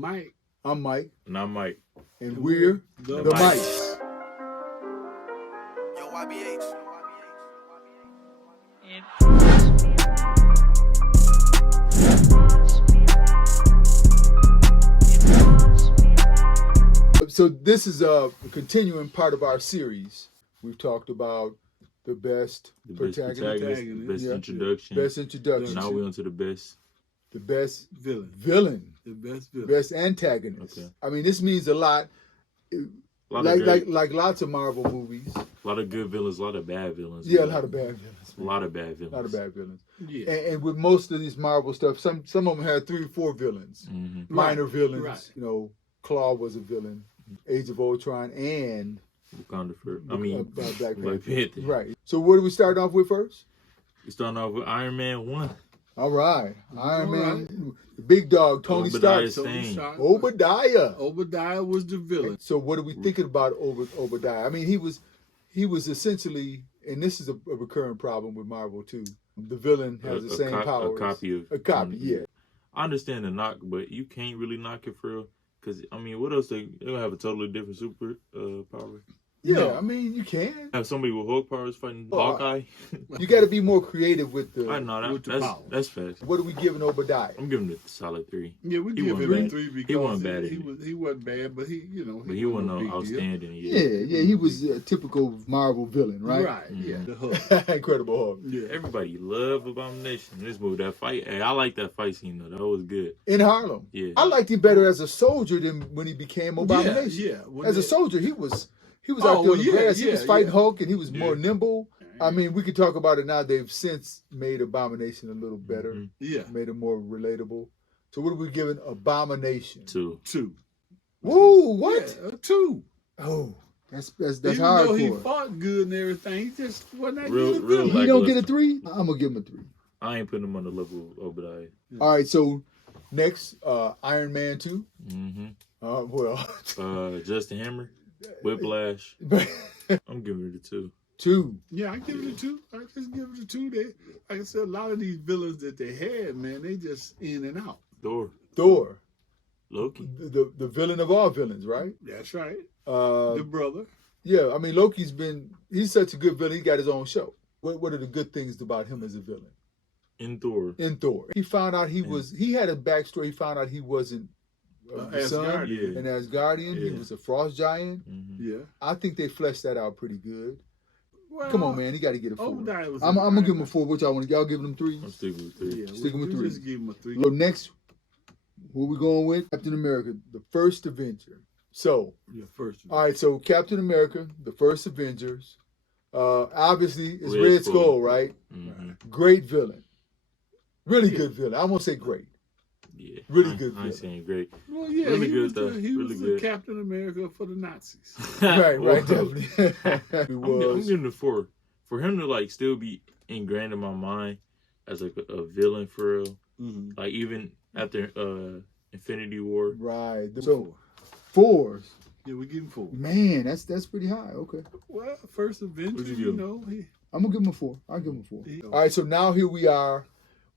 Mike. I'm Mike. And I'm Mike. And we're the Mics. Yo, YBH. So this is a continuing part of our series. We've talked about the best protagonist, the best introduction. Best introduction. Now we're on to the best villain. The best villain. Best antagonist. Okay. I mean, this means a lot. Like lots of Marvel movies. A lot of good villains, a lot of bad villains. Yeah, a lot of bad villains. A lot of bad villains. A lot of bad villains. Yeah. And with most of these Marvel stuff, some of them had 3 or 4 villains. Mm-hmm. Minor villains. Right. You know, Claw was a villain. Age of Ultron and Wakanda for, Black Panther. Right. So what do we start off with first? We starting off with Iron Man 1. All right. Iron Man, the big dog, Tony Stark. Obadiah was the villain. So what are we thinking about Obadiah? I mean, he was essentially, and this is a recurring problem with Marvel too. The villain has the same powers. A copy, yeah. I understand the knock, but you can't really knock it for real. Because, I mean, what else? They'll have a totally different super power. Yeah, I mean, you can. Have somebody with Hulk powers fighting Hawkeye. You got to be more creative with the. I know, that's fast. What are we giving Obadiah? I'm giving it a solid 3. Yeah, we give him a 3 because he wasn't bad. He wasn't bad, but he wasn't no outstanding. Yeah, he was a typical Marvel villain, right? Right. Mm-hmm. Yeah, the Hulk. Incredible Hulk. Yeah, everybody loved Abomination in this movie. That fight, hey, I like that fight scene though. That was good. In Harlem. Yeah, I liked him better as a soldier than when he became Abomination. Yeah. As a soldier, he was out there on the grass. He was fighting Hulk, and he was more nimble. I mean, we could talk about it now. They've since made Abomination a little better. Mm-hmm. Yeah. Made it more relatable. So what are we giving Abomination? 2. Woo, what? Yeah, 2. Oh, that's Even hardcore. though he fought good and everything, he just wasn't that real good. He don't get a 3? I'm going to give him a 3. I ain't putting him on the level of Obadiah. All right, so next, Iron Man 2. Mm-hmm. Justin Hammer. Whiplash. I'm giving it a 2. 2. Yeah, I give it a 2. I just give it a 2. They, like I said, a lot of these villains that they had, man, they just in and out. Thor. Loki. The villain of all villains, right? That's right. The brother. Yeah, I mean, he's such a good villain. He got his own show. What are the good things about him as a villain? In Thor. He found out he had a backstory. He found out he wasn't the son, an Asgardian. Yeah. He was a frost giant. Mm-hmm. Yeah. I think they fleshed that out pretty good. Well, come on, man. He got to get a 4. I'm going to give him a 4. What y'all want? Y'all giving him 3? I'm sticking with 3. Yeah, sticking with 3. Just give him a 3. So next, who we going with? Captain America, the first Avenger. So, all right, so Captain America, the first Avengers, obviously is Red Skull, right? Mm-hmm. Great villain. Really good villain. I won't say great. Yeah. Really good villain. I ain't saying great. Well, yeah, really he good was though. He really was good. the Captain America for the Nazis. right, definitely. I'm giving it a 4. For him to still be ingrained in my mind as a villain for real. Mm-hmm. Like even after Infinity War. Right. So 4s. Yeah, we give him 4. Man, that's pretty high. Okay. Well, first Avenger, I'm gonna give him a 4. I'll give him a 4. All right, so now here we are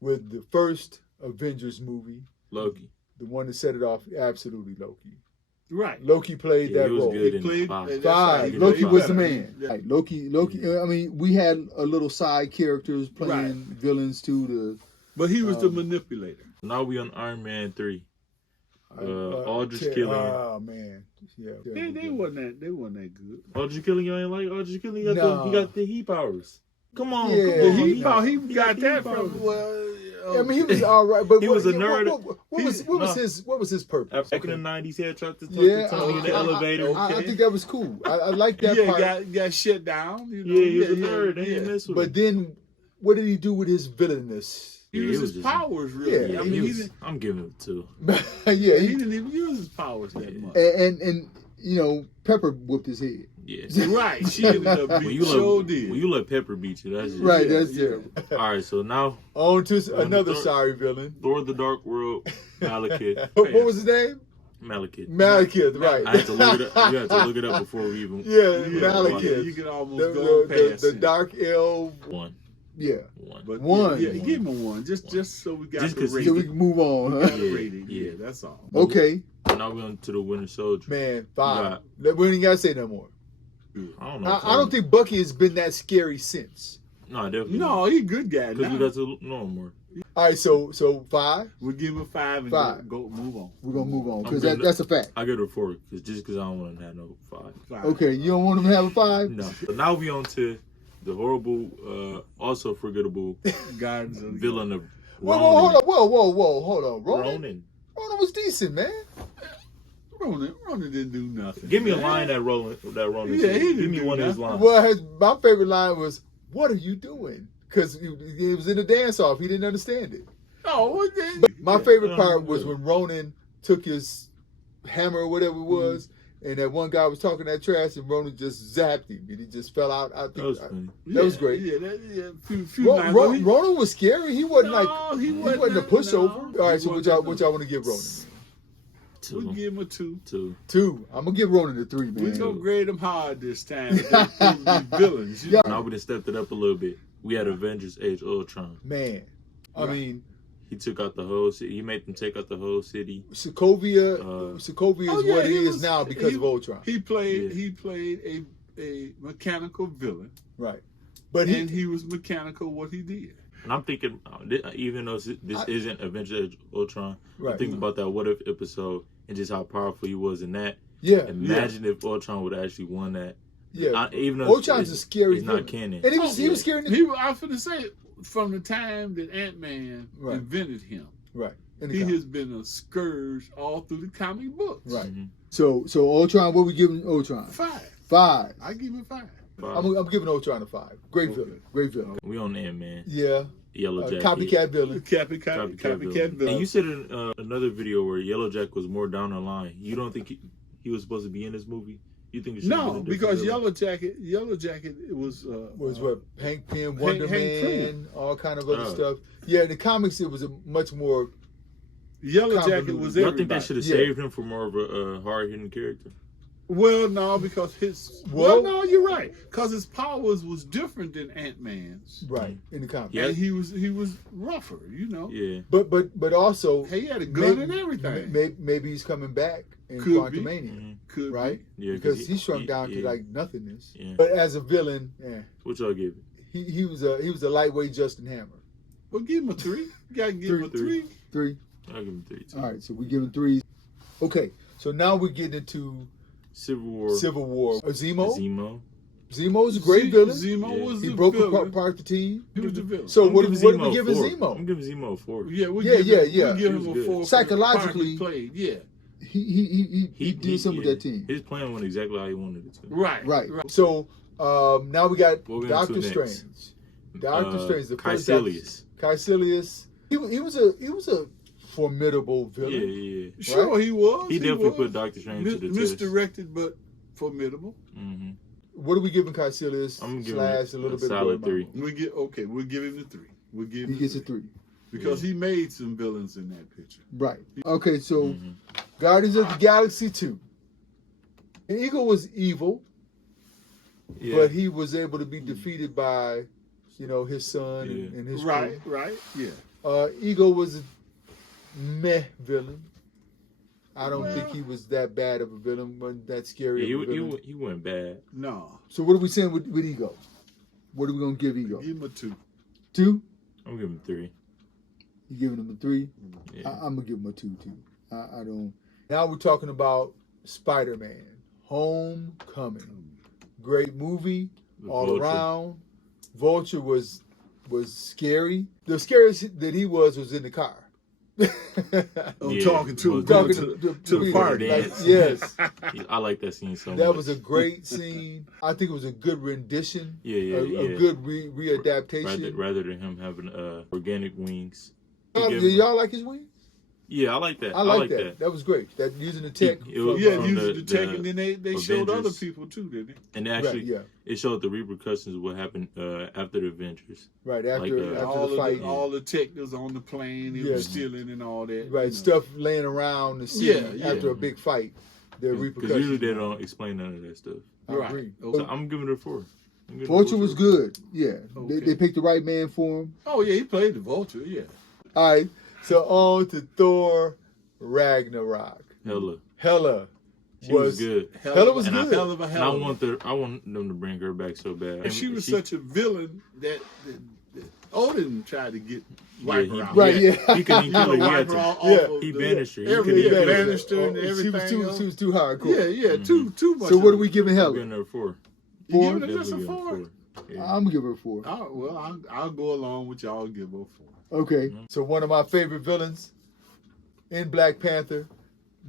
with the first Avengers movie. Loki. The one that set it off, absolutely Loki. Right. Loki played that role. Good he played 5. Right. Loki was the man. Yeah. Right. Loki. I mean, we had a little side characters playing villains too. But he was the manipulator. Now we on Iron Man 3. Aldrich Killian. Oh man, yeah. They wasn't that good. Aldrich Killian, you ain't like Aldrich Killian? He got the heat powers. Come on, yeah. Come on. He got that from. Well, I mean, he was all right, but he was a nerd. What was his purpose? Back in the '90s, he had tried to talk to Tony in the elevator. I think that was cool. I like that part. Got shut down. Yeah, he was a nerd. They didn't mess with him. But then, what did he do with his villainous? He used his powers, really. Yeah, I mean, I'm giving it 2. Yeah, he didn't even use his powers that much. And Pepper whooped his head. Yeah, right. She ended up being when you let Pepper beat you, that's just, right. That's terrible. All right, so now on to another sorry villain. Thor: The Dark World, Malekith. What was his name? Malekith. Malekith, right. I had to look it up. You had to look it up before we even. Malekith. You can almost go past the Dark Elf. 1. Yeah. One. But One. Yeah, give him a 1. Just so we got Just the 'cause- rating. So we can move on, We huh? got the rating. Yeah. Yeah, that's all. Okay. Now we're on to the Winter Soldier. Man, 5. Right. We ain't gotta say no more. I don't know. I don't think Bucky has been that scary since. No, definitely. No, he a good guy because now. we got to know him more. All right, so 5. We'll give him a 5 and 5. Go move on. We're gonna move on I'm because gonna- that's a fact. I give it a 4 because I don't want to have no 5. 5. Okay, you don't want him to have a 5? No. But now we on to the horrible, also forgettable Guardians of the villain of Whoa, Ronan. hold on, hold on. Ronan. Ronan was decent, man. Ronan didn't do nothing. Give me a man. line that Ronan Yeah, said. he Give didn't me do one of his nothing. lines. Well, my favorite line was, "What are you doing?" Because he was in the dance off. He didn't understand it. Oh, what then? But my favorite Yeah, part was yeah. when Ronan took his hammer or whatever it was, and that one guy was talking that trash, and Ronan just zapped him, and he just fell out. I think That was funny. that was great. Yeah, few lines. Ronan was scary. He wasn't No, he he wasn't a wasn't, pushover. no. All right, He so what wasn't. y'all want to give Ronan? We'll 2. give him a 2. 2. I'm gonna give Ronan a 3, We're man. gonna grade them hard this time. They're proving to be villains. Yeah. Now we done stepped it up a little bit. We had Avengers Age of Ultron. Man, I Right. mean, He took out the whole city. He made them take out the whole city. Sokovia is Oh, yeah, what it he is was- now because he- of Ultron. He played Yeah. a mechanical villain, Right. But and he was mechanical what he did. And I'm thinking, even though this isn't Avengers Age of Ultron, Right. I'm thinking about that What If episode and just how powerful he was in that. yeah, Imagine if Ultron would have actually won that. yeah. Even though Ultron's a scary it's villain. not canon. And he was yeah. scared. I was finna say, from the time that Ant-Man Right. invented him, Right. In the he comic. has been a scourge all through the comic books. Right. Mhm. So Ultron, what we giving Ultron? 5. 5. I give him a 5. I'm giving Ultron a 5. Great Okay. villain. Great villain. We on Ant-Man. Yeah. Yellow Jacket. Copycat villain. Copycat villain. And you said in another video where Yellow Jack was more down the line. You don't think he was supposed to be in this movie? You think it should have been No, a different because villain? Yellow Jacket it was What? Hank Pym, Wonder Hank Man, Pym. all kind of other Oh. stuff. Yeah, in the comics it was a much more. Yellow Jacket convoluted. was Y'all everybody. think they should have Yeah. saved him for more of a hard-hitting character? Well, no, because no, you're right. Because his powers was different than Ant-Man's. Right in the comics. Yeah. And he was rougher, you know. Yeah. But also He had a gun and everything. Maybe he's coming back in Could be. Quantumania, Mhm. Could be. right? Yeah, Because he shrunk down to yeah. like nothingness. Yeah. But as a villain, What y'all give it? he was a lightweight Justin Hammer. Well, give him a 3. You gotta give him a 3. 3. I'll give him 3 too. All right, so we give him 3s. Okay, so now we're getting into Civil War. Civil War. Zemo. Zemo. Zemo is a great villain. Zemo Yeah. was He the broke villain. apart the team. He was the villain. So I'm what are giving we giving a 4. Zemo? I'm giving Zemo a 4. Yeah, we'll Yeah, give yeah, him, yeah. We'll give He him was a good. 4. Psychologically- he played. Yeah. He did something with that team. His plan went exactly how he wanted it to. Right. Right. So now we got What we Doctor into Strange. next? Doctor Strange, the first Caecilius. Caecilius. He was a formidable Yeah, villain. yeah. Sure, he was. He definitely was. put Doctor Strange to the test. Misdirected, but formidable. Mm-hmm. What are we giving Caecilius? I'm giving Slash it a little a bit solid of 3. We'll give him the 3. We'll give him He gets a the 3. because he made some villains in that picture. Right. Okay, so Mm-hmm. Guardians of the Galaxy 2. The Eagle was evil, Yeah. but he was able to be defeated by, his son and his Right, crew. right, yeah. Eagle was a meh villain. I don't Well- think he was that bad of a villain, wasn't that scary Yeah, of a villain. he went bad. No, So what are we saying with Ego? What are we going to give Ego? give him a 2. 2? I'm giving him 3. You giving him a 3? Yeah. I'm going to give him a 2 too. I don't. Now we're talking about Spider-Man. Homecoming. Great movie The all Vulture. around. Vulture was scary. The scariest that he was in the car. I'm Yeah, talking to him, talking going to the me, party. like, Dance. yes, I like that scene so much. that was a great scene. I think it was a good rendition. Yeah. A good readaptation. Rather than him having organic wings. Did y'all like his wings? Yeah, I like that. I like that. That was great. That using the tech. It was- Yeah, from using the- the tech, the and then they showed other Avengers. people too, didn't they? And actually, Right, yeah. it showed the repercussions of what happened after the Avengers. Right after Like, after all the fight. all the tech that was on the plane, it Yes. was stealing and all that. Right, you know. stuff laying around the city Yeah, yeah. after a big fight. Their Because repercussions. usually they don't explain none of that stuff. I Right. agree. Okay. So I'm giving it a 4. Vulture was good. Yeah, Okay. they picked the right man for him. Oh yeah, he played the Vulture. Yeah. All right, so on to Thor Ragnarok. Hela She was good. Hela was And good. Hell of a And hell. I want them to bring her back so bad. And she was such a villain that Odin tried to get wipe her out. Right, yeah. He couldn't kill her. He had to. Off He of banished her. He Every, couldn't yeah, kill her. banished her and everything. She was too hardcore. Yeah, too much. So what are we of giving it. I'm Hela? giving her a 4. You Four? giving it just a Definitely 4? giving her a 4. Yeah. I'm giving her 4. Well, I'll go along with y'all. Give her a 4. Okay, so one of my favorite villains in Black Panther,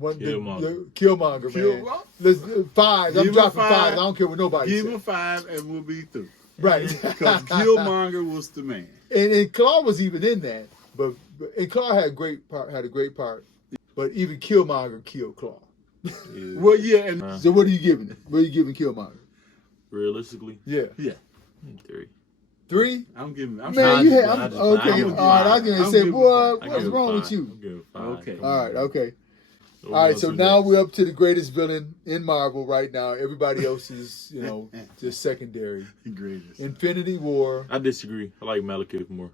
Killmonger. Killmonger, man. Let's 5. I'm Give him dropping 5. 5. I don't care what nobody Give says. him a 5 and we'll be through. Right. Because Killmonger was the man. And Claw was even in that, but Claw had a great part. But even Killmonger killed Claw. Yeah. Well, yeah, and So what are you giving it? What are you giving Killmonger? Realistically, Yeah. 3. 3? I'm Man, trying you to- had. I Okay. give All it right. I was gonna say, boy, I what's give it wrong 5. with you? I'm giving it 5. Okay. Come All on. right. Okay. What All right. else So is now there? we're up to the greatest villain in Marvel right now. Everybody else is, just secondary. Greatest. Infinity War. I disagree. I like Malekith more.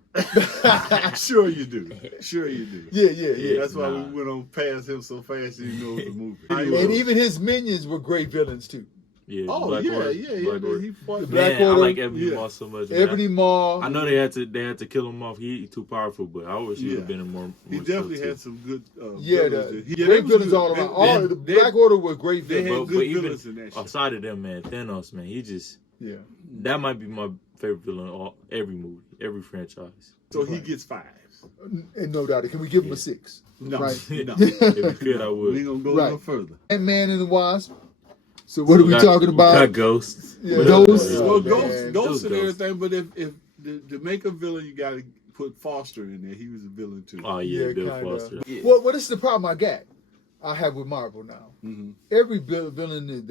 Sure you do. Sure you do. Yeah. That's why Nah. we went on past him so fast. He knows the movie. And even his minions were great villains too. Yeah. Oh Black yeah, Order. yeah. Black Order. He fought Black Man, I Order, like Ebony yeah. Maw so much. Man. Ebony Maw. I know they had to kill him off. He too powerful, but I wish he would have Yeah. been a more. He definitely had some good. Yeah, villains. the They great was villains good. all around. They- All the they- Black Order were great They villains. had But good even villains in that shit. Outside of them, man, Thanos, man, he just Yeah. that might be my favorite villain in every movie, every franchise. So he gets 5. And no doubt. Can we give him a 6? No, Right. no. If we could, I We would. ain't gonna go Right. no further. Ant-Man and the Wasp. So what are we talking We about? got Ghosts. Yeah, What Ghosts. else? Well, Oh, Ghost man. and Those everything, but if to make a villain, you got to put Foster in there. He was a villain too. Oh yeah, Yeah, Bill kinda. Foster. Well, what is the problem I have with Marvel now? Mm-hmm. Every villain,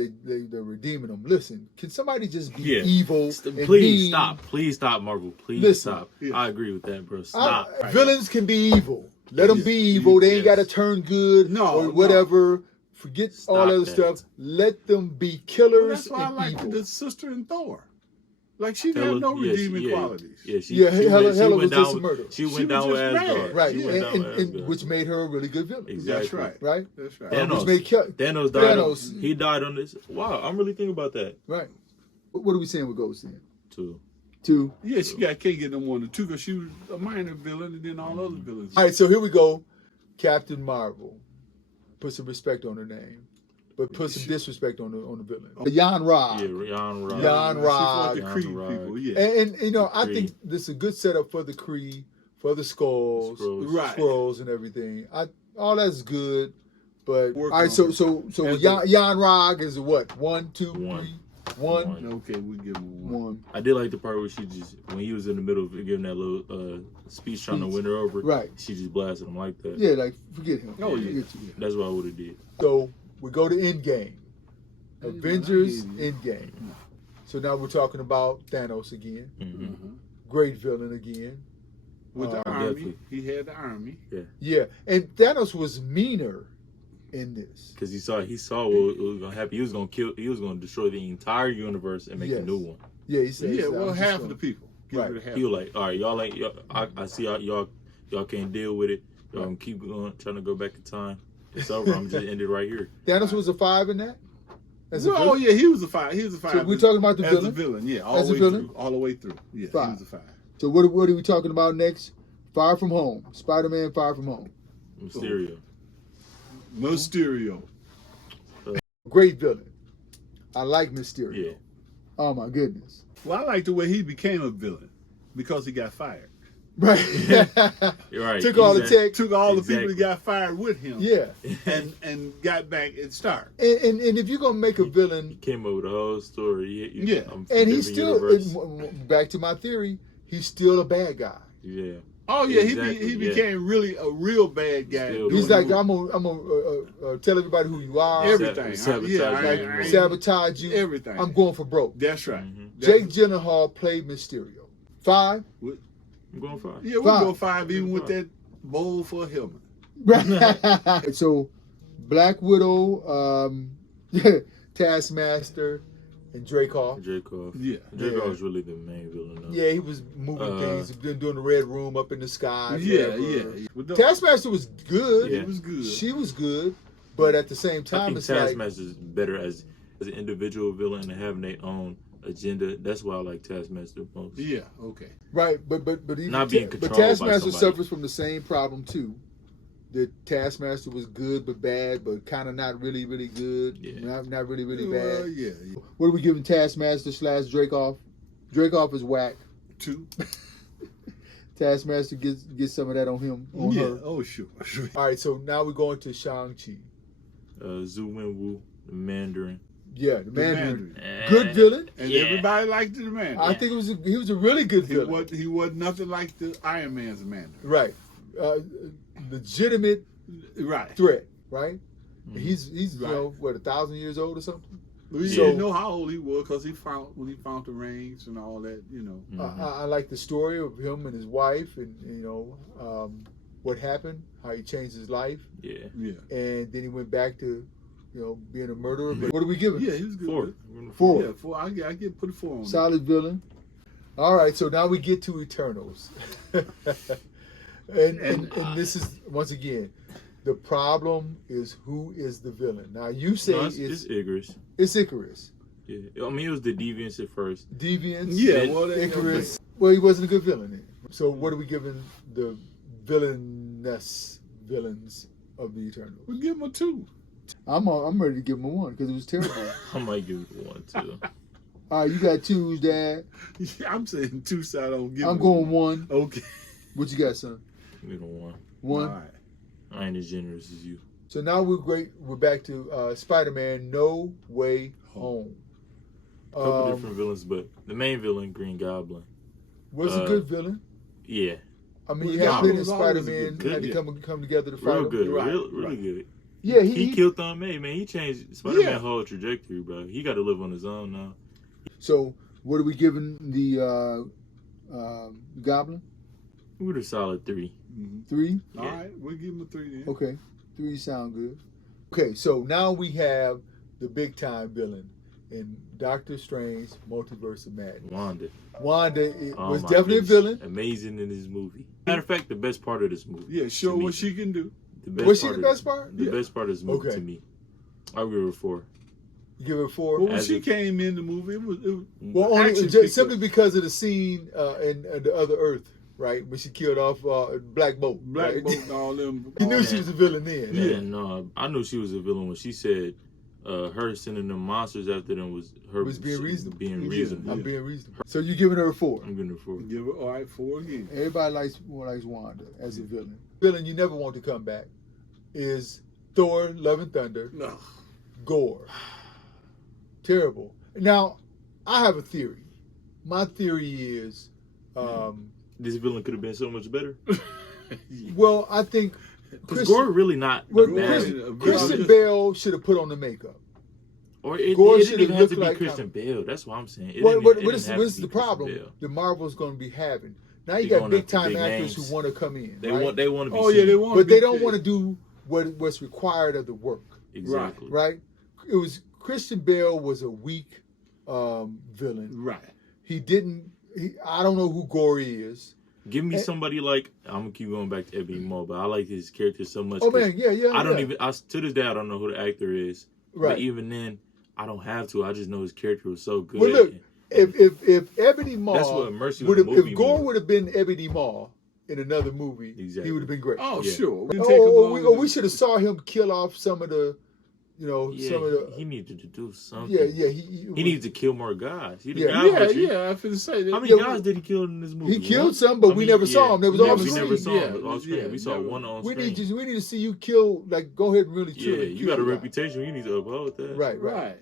they're redeeming them. Listen, can somebody just be Yeah. evil? And Please mean? stop. Please stop, Marvel. Please Listen. stop. Yeah. I agree with that, bro. Stop. Villains can be evil. Let them be evil. They ain't Yes. got to turn good or whatever. Forget Stop all other that. stuff. Let them be Well, killers that's why I and like evil. the sister in Thor. Like she didn't Hela- have no yeah, redeeming yeah, qualities. Yeah, she Yeah, Hela went was down just a with- murder. She She went was down with just mad. Asgard. Right, She went down with and Asgard. which made her a really good villain. Exactly. That's right. Right? That's right. Thanos. Which made Thanos died. Thanos. He died on this. Wow, I'm really thinking about that Right. What are we saying with Ghost then? too. 2. Yeah, can't get no more than 2 because she was a minor villain and then all other villains. All right, so here we go. Captain Marvel. Put some respect on her name, but put some disrespect on the villain. Jan Rog. Yeah, Jan Rod. Jan She Rod. fought the Jan Kree Rod. people. Yeah. And I Kree. think this is a good setup for the Kree, for the Skrulls, Right. Skrulls and everything. All that's good, but Work all right. on So And Jan Rog is a what? 1, 2, One. 3, 1. Okay, we give him 1. 1. I did like the part where she just when he was in the middle of giving that little speech trying to win her over. Right. She just blasted him like that. Yeah, like forget him. Oh, yeah. Forget you. That's what I would have did. So we go to Endgame. Avengers I hear Endgame. So now we're talking about Thanos again. Mm-hmm. Great villain again. With the army, definitely. he had the army. Yeah, and Thanos was meaner in this. Because he saw what was gonna happen. He was gonna destroy the entire universe and make a Yes. new one. Yeah, he said. Yeah, so well, I'm just half of gonna- the people. Get Right. rid of half. He was like, all right, y'all ain't. I see y'all can't deal with it. Y'all gonna keep going, trying to go back in time. It's over. I'm just end it right here. Thanos was a 5 in that. As a Well, oh villain? yeah, he was a 5. He was a 5. So we're talking about the as villain? a villain, yeah, all As the a way villain? through, all the way through. Yeah, 5. he was a 5. So what are we talking about next? Far From Home. Spider-Man Far From Home. Mysterio. Mysterio. Great villain. I like Mysterio. Yeah. Oh my goodness. Well, I like the way he became a villain because he got fired. Right. You're right. Took all the tech. Took all the people Exactly. that got fired with him. Yeah. and got back and started. And if you're gonna make a villain, He came up with a whole story. Yeah. and he's still Universe. back to my theory, he's still a bad guy. Yeah. Oh yeah, Exactly, he yeah. became really a real bad guy. Still He's doing like, the I'm gonna tell everybody who you are. everything. Sabotage Yeah, you. I ain't- Sabotage you. everything. I'm going for broke. That's right. Mhm. Jake Gyllenhaal played Mysterio. 5. I'm going 5. Yeah, we'll 5. go 5 even with that bowl for a helmet. So, Black Widow, Taskmaster, and Dreykov. Yeah. Dreykov was really the main villain. Though. Yeah, he was moving things, doing the Red Room up in the sky. Yeah. Taskmaster was good. He was good. She was good, but at the same I time, think it's Taskmaster is better as an individual villain and having their own agenda. That's why I like Taskmaster most. Yeah. Okay. right. But even Not being but controlled by Taskmaster somebody. suffers from the same problem too. That Taskmaster was good but bad, but kind of not really good. Yeah. Not really bad. Well, yeah. What are we giving Taskmaster / Dreykov? Dreykov is whack. 2. Taskmaster gets some of that on him. On Yeah. her. Oh, sure. All right, so now we're going to Shang-Chi. Zhu Wenwu, the Mandarin. Yeah, the Mandarin. Eh, Good villain. And Yeah. everybody liked the man. I think he was a really good He villain. was nothing like the Iron Man's man. Right. Legitimate Right. threat, right? Mhm. He's Right. you know, what, 1,000 years old or something? We So- didn't know how old he was because when he found the rings and all that, you know. Mhm. I like the story of him and his wife and you know, what happened, how he changed his life, Yeah. Yeah. and then he went back to, you know, being a murderer. But what are we giving? Yeah, he was good. 4. 4. Yeah, 4. I get put a 4 on. Solid villain. All right, so now we get to Eternals. and this is, once again, the problem is who is the villain. Now, you say No, it's Icarus. it's Icarus. Yeah. I mean, it was the Deviants at first. Deviants. Yeah, Then well, Icarus. Well, he wasn't a good villain then. So what are we giving the villains of the Eternals? We give him a 2. I'm ready to give him a 1 because it was terrible. I might give it 1 too. All right, you got 2s, Dad. Yeah, I'm saying 2, so I don't give I'm him going 1. Okay. What you got, son? Give it a 1. 1. All right. I ain't as generous as you. So now we're back to Spider-Man No Way Home. Couple different villains, but the main villain, Green Goblin. Was a good villain. Yeah. I mean, Well, you have Goblin been in was always a Spider-Man good- had to yeah. come together to fight Real him. good. Right, Really right. good. Yeah, He killed Thumb May, man. He changed Spider-Man Yeah. whole trajectory, bro. He got to live on his own now. So what are we giving the Goblin? We're a solid 3. 3. All right, we'll give him a 3 then. Okay, 3 sound good. Okay, so now we have the big time villain in Doctor Strange Multiverse of Madness. Wanda Oh was my definitely goodness. a villain. Amazing in this movie. Matter of fact, the best part of this movie. Yeah, show to me. what she can do. The best Was she part the of- best part? The Yeah. best part of this movie Okay. to me. I give it a 4. You give it a 4. Well, when As she a- came in the movie, it was Well, only action just picked simply up. because of the scene in the other Earth, right? When she killed off Black Bolt. Black right? Bolt and all them. You knew all she that. was a villain then. Man, Yeah. no, I knew she was a villain when she said her sending them monsters after them was her Was being reasonable. Being Yeah. reasonable. I'm being reasonable. So you're giving her a 4. I'm giving it a 4. Give her all right 4 again. Everybody likes Wanda as a villain. Villain you never want to come back is Thor: Love and Thunder. No. Gore. Terrible. Now, I have a theory. My theory is, This villain could have been so much better. well, I think Because Gore really not well, bad. Christian Bale should have put on the makeup. Or it Gore didn't should've even have looked to be like Christian Bale. That's what I'm saying. It What didn't- it didn't is have to be the Christian problem Bale. the Marvel's going to be having? Now you They got going big after time big actors names. who want to come in. They right? want to be Oh yeah, seen. they want. But they don't want to do what's required of the work. Exactly. Right? It was Christian Bale was a weak villain. Right. He didn't. I don't know who Gory is. Give me somebody like I'm gonna keep going back to Ebony Maw, but I like his character so much. Oh 'cause man, yeah. I don't yeah. even. To this day, I don't know who the actor is. Right. But even then, I don't have to. I just know his character was so good. Well, look, if Ebony Maw That's what Mercy would was have, the movie if Gore more. would have been Ebony Maw in another movie, Exactly. he would have been great. Oh Yeah. sure. We didn't take him long We to- should have saw him kill off some of the, Yeah, some of the. he needed to do something. Yeah. He needs to kill more guys. He the Yeah. guy Yeah, butcher. yeah. I finna say that. How many Yeah, guys did he kill in this movie? He killed One? some, but we never saw him. They was yeah, off we screen. never saw him Yeah, off screen. yeah, We saw never. one on We screen. need to see you kill. Like, go ahead and really Yeah, kill. you got a the guy. reputation. You need to uphold that. Right. Right.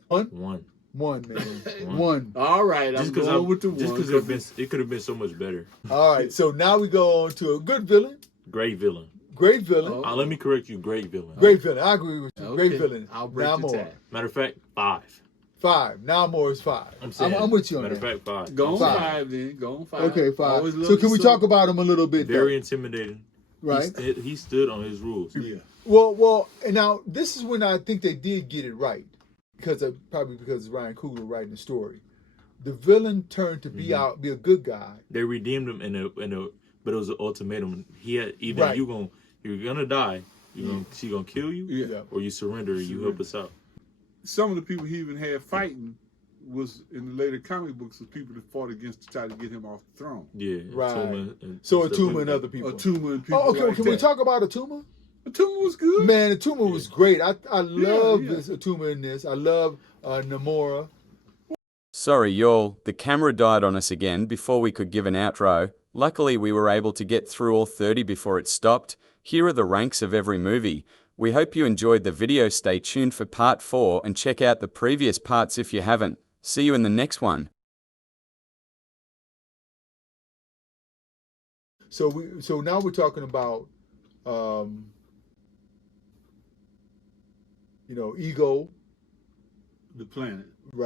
One, man. One. All right. Just I'm because going with the just one. because it could have been so much better. All right. So now we go on to a good villain. Great villain. Great villain. Oh. Let me correct you. Great villain. Great villain. I agree with you. Okay, Great villain. I'll break now the more. tie. Matter of fact, 5. 5. Now more is 5. I'm saying. I'm with you on Matter that. of fact, 5. Go on Five. 5 then. Go on 5. Okay, 5. Always love So can we the talk sun. about him a little bit? Very though? intimidating. Right. He stood on his rules. Yeah. Well, and now this is when I think they did get it right. probably because Ryan Coogler writing the story. The villain turned to be a good guy. They redeemed him but it was an ultimatum. He had either you're gonna die, she gonna kill you, or you surrender, you help us out. Some of the people he even had fighting was in the later comic books was people that fought against to try to get him off the throne. Yeah, right. So Atuma and other people. Atuma and people. Oh, okay. Like Can that. we talk about Atuma? Atuma was good. Man, Atuma was great. I love this Atuma in this. I love Namora. Sorry, y'all. The camera died on us again before we could give an outro. Luckily, we were able to get through all 30 before it stopped. Here are the ranks of every movie. We hope you enjoyed the video. Stay tuned for part 4 and check out the previous parts if you haven't. See you in the next one. So now we're talking about Ego, the planet. right?